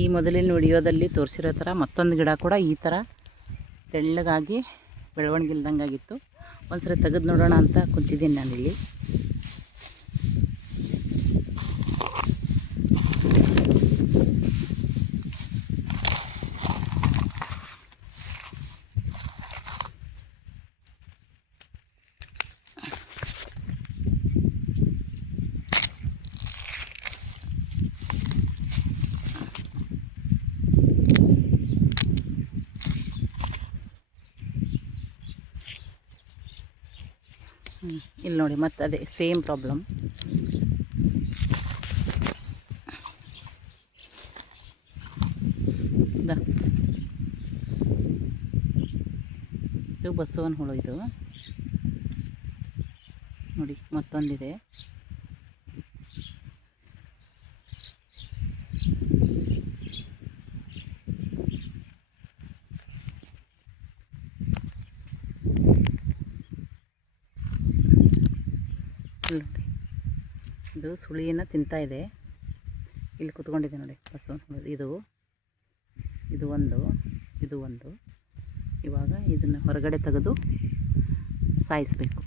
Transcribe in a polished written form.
ಈ ಮೊದಲಿನ ವಿಡಿಯೋದಲ್ಲಿ ತೋರಿಸಿರೋ ಥರ ಮತ್ತೊಂದು ಗಿಡ ಕೂಡ ಈ ಥರ ತೆಳ್ಳಗಾಗಿ ಬೆಳವಣಿಗೆ ಇಲ್ದಂಗೆ ಆಗಿತ್ತು. ಒಂದ್ಸರಿ ತೆಗೆದು ನೋಡೋಣ ಅಂತ ಕುಂತಿದ್ದೀನಿ ನಾನಿಲ್ಲಿ. ಇಲ್ಲಿ ನೋಡಿ, ಮತ್ತೆ ಅದೇ ಸೇಮ್ ಪ್ರಾಬ್ಲಮ್. ಇದು ಬಸವನ ಹುಳು. ಇದು ನೋಡಿ, ಮತ್ತೊಂದಿದೆ. ನೋಡಿ, ಇದು ಸುಳಿಯನ್ನು ತಿಂತಾ ಇದೆ. ಇಲ್ಲಿ ಕುತ್ಕೊಂಡಿದೆ ನೋಡಿ ಬಸವನ ಹುಳು. ಇದು ಒಂದು. ಇವಾಗ ಇದನ್ನು ಹೊರಗಡೆ ತೆಗೆದು ಸಾಯಿಸಬೇಕು.